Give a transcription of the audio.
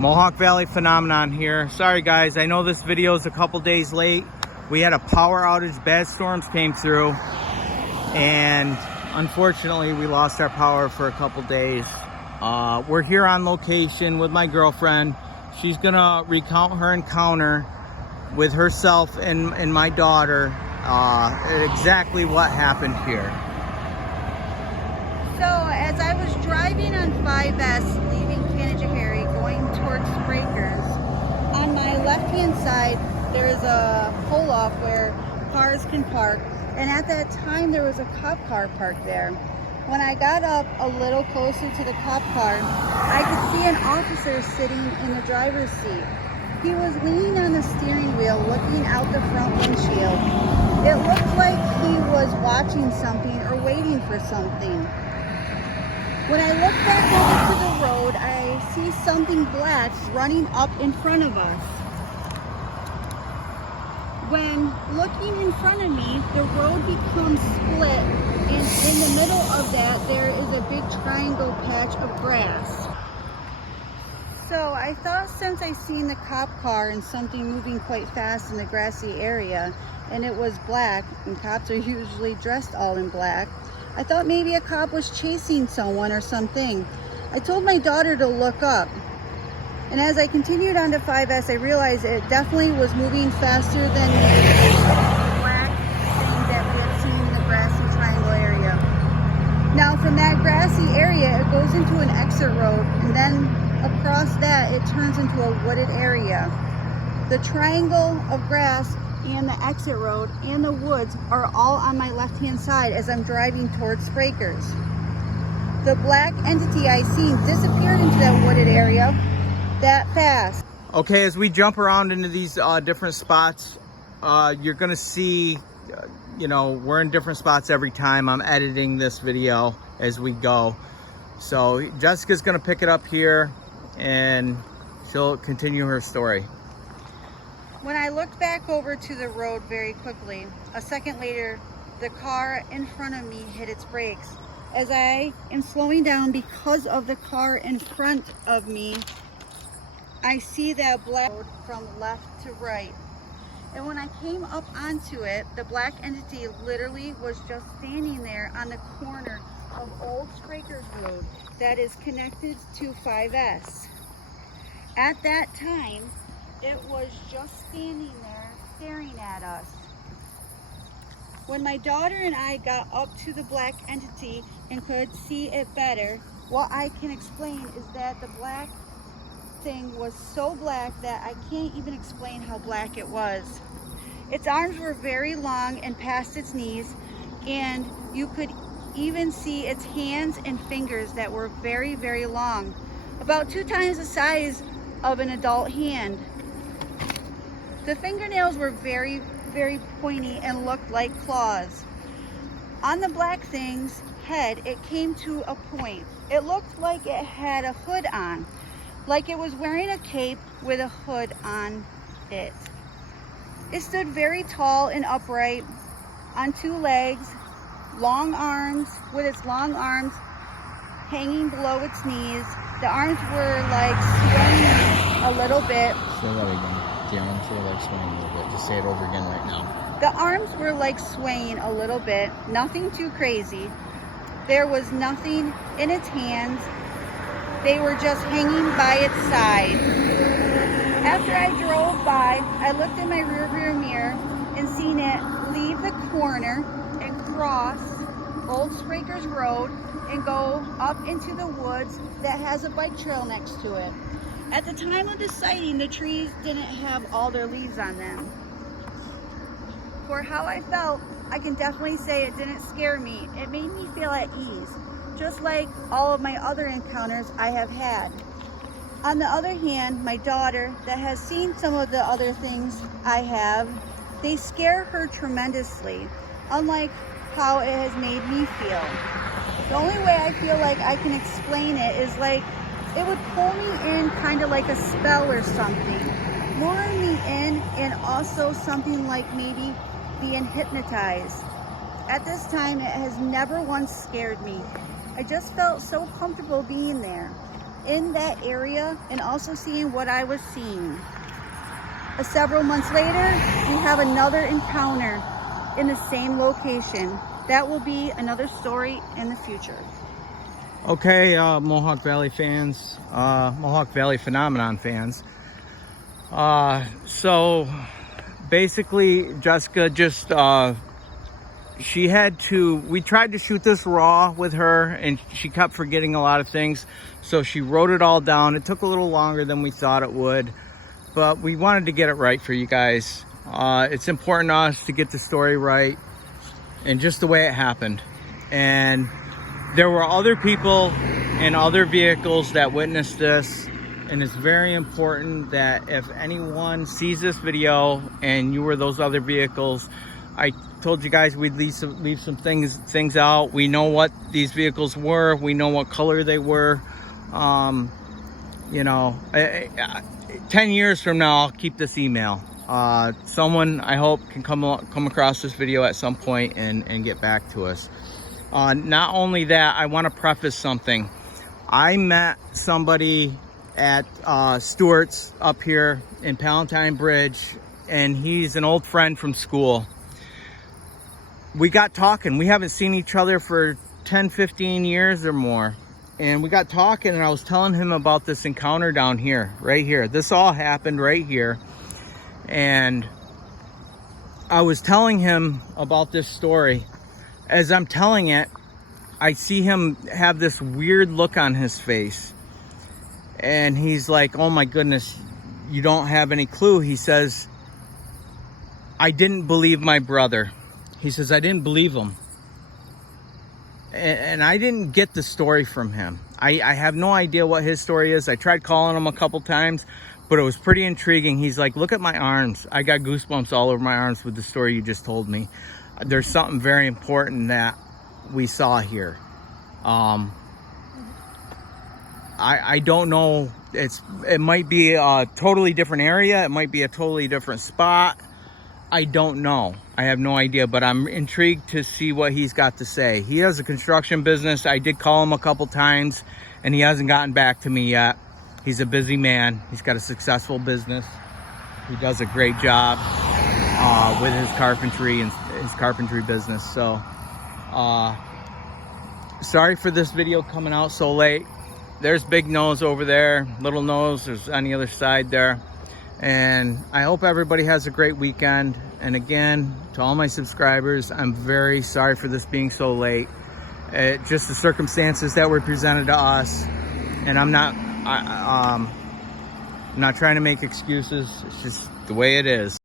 Mohawk Valley phenomenon here. Sorry guys, I know this video is a couple days late. We had a power outage, bad storms came through, and unfortunately we lost our power for a couple days. We're here on location with my girlfriend. She's gonna recount her encounter with herself and my daughter, exactly what happened here. So as I was driving on 5S leaving Canajoharie going towards Breakers, on my left hand side there is a pull off where cars can park, and at that time there was a cop car parked there. When I got up a little closer to the cop car, I could see an officer sitting in the driver's seat. He was leaning on the steering wheel looking out the front windshield. It looked like he was watching something or waiting for something. When I look back over to the road, I see something black running up in front of us. When looking in front of me, the road becomes split, and in the middle of that, there is a big triangle patch of grass. So I thought, since I seen the cop car and something moving quite fast in the grassy area, and it was black, and cops are usually dressed all in black, I thought maybe a cop was chasing someone or something. I told my daughter to look up. And as I continued on to 5S, I realized it definitely was moving faster than the black thing that we had seen in the grassy triangle area. Now from that grassy area, it goes into an exit road, and then across that, it turns into a wooded area. The triangle of grass and the exit road and the woods are all on my left-hand side as I'm driving towards Breakers. The black entity I seen disappeared into that wooded area that fast. Okay, as we jump around into these different spots, you're gonna see, we're in different spots every time. I'm editing this video as we go. So Jessica's gonna pick it up here and she'll continue her story. When I looked back over to the road very quickly, a second later, the car in front of me hit its brakes. As I am slowing down because of the car in front of me, I see that black road from left to right. And when I came up onto it, the black entity literally was just standing there on the corner of Old Breakers Road that is connected to 5S. At that time, it was just standing there staring at us. When my daughter and I got up to the black entity and could see it better, what I can explain is that the black thing was so black that I can't even explain how black it was. Its arms were very long and past its knees, and you could even see its hands and fingers that were very, very long, about 2 times the size of an adult hand. The fingernails were very, very pointy and looked like claws. On the black thing's head, it came to a point. It looked like it had a hood on, like it was wearing a cape with a hood on it. It stood very tall and upright on 2 legs, long arms, with its long arms hanging below its knees. The arms were like swaying a little bit. Say that again. The arms were like swaying a little bit. Just say it over again right now. The arms were like swaying a little bit, nothing too crazy. There was nothing in its hands. They were just hanging by its side. After I drove by, I looked in my rearview mirror and seen it leave the corner and cross Old Breakers Road and go up into the woods that has a bike trail next to it. At the time of the sighting, the trees didn't have all their leaves on them. For how I felt, I can definitely say it didn't scare me. It made me feel at ease, just like all of my other encounters I have had. On the other hand, my daughter, that has seen some of the other things I have, they scare her tremendously, unlike how it has made me feel. The only way I feel like I can explain it is like it would pull me in kind of like a spell or something. Lure me in, and also something like maybe being hypnotized. At this time, it has never once scared me. I just felt so comfortable being there. in that area and also seeing what I was seeing. Several months later, we have another encounter in the same location. That will be another story in the future. Okay, Mohawk Valley fans, Mohawk Valley Phenomenon fans. So basically Jessica just, we tried to shoot this raw with her and she kept forgetting a lot of things. So she wrote it all down. It took a little longer than we thought it would, but we wanted to get it right for you guys. It's important to us to get the story right and just the way it happened. And there were other people and other vehicles that witnessed this. And it's very important that if anyone sees this video and you were those other vehicles, I told you guys we'd leave some things out. We know what these vehicles were. We know what color they were. You know, 10 years from now, I'll keep this email. Someone, I hope, can come across this video at some point and get back to us. Not only that, I want to preface something. I met somebody at Stewart's up here in Palatine Bridge, and he's an old friend from school. We got talking. We haven't seen each other for 10-15 years or more, and we got talking, and I was telling him about this encounter down here, right here. This all happened right here, and I was telling him about this story. As I'm telling it, I see him have this weird look on his face. And he's like, oh my goodness, you don't have any clue. He says, I didn't believe my brother. He says, I didn't believe him. And I didn't get the story from him. I have no idea what his story is. I tried calling him a couple times, but it was pretty intriguing. He's like, look at my arms. I got goosebumps all over my arms with the story you just told me. There's something very important that we saw here. I don't know. It might be a totally different area. It might be a totally different spot. I don't know. I have no idea, but I'm intrigued to see what he's got to say. He has a construction business. I did call him a couple times and he hasn't gotten back to me yet. He's a busy man. He's got a successful business. He does a great job with his carpentry and his carpentry business. So sorry for this video coming out so late. There's Big Nose over there, Little Nose, there's on the other side there. And I hope everybody has a great weekend. And again, to all my subscribers, I'm very sorry for this being so late. Just the circumstances that were presented to us. And I'm not trying to make excuses. It's just the way it is.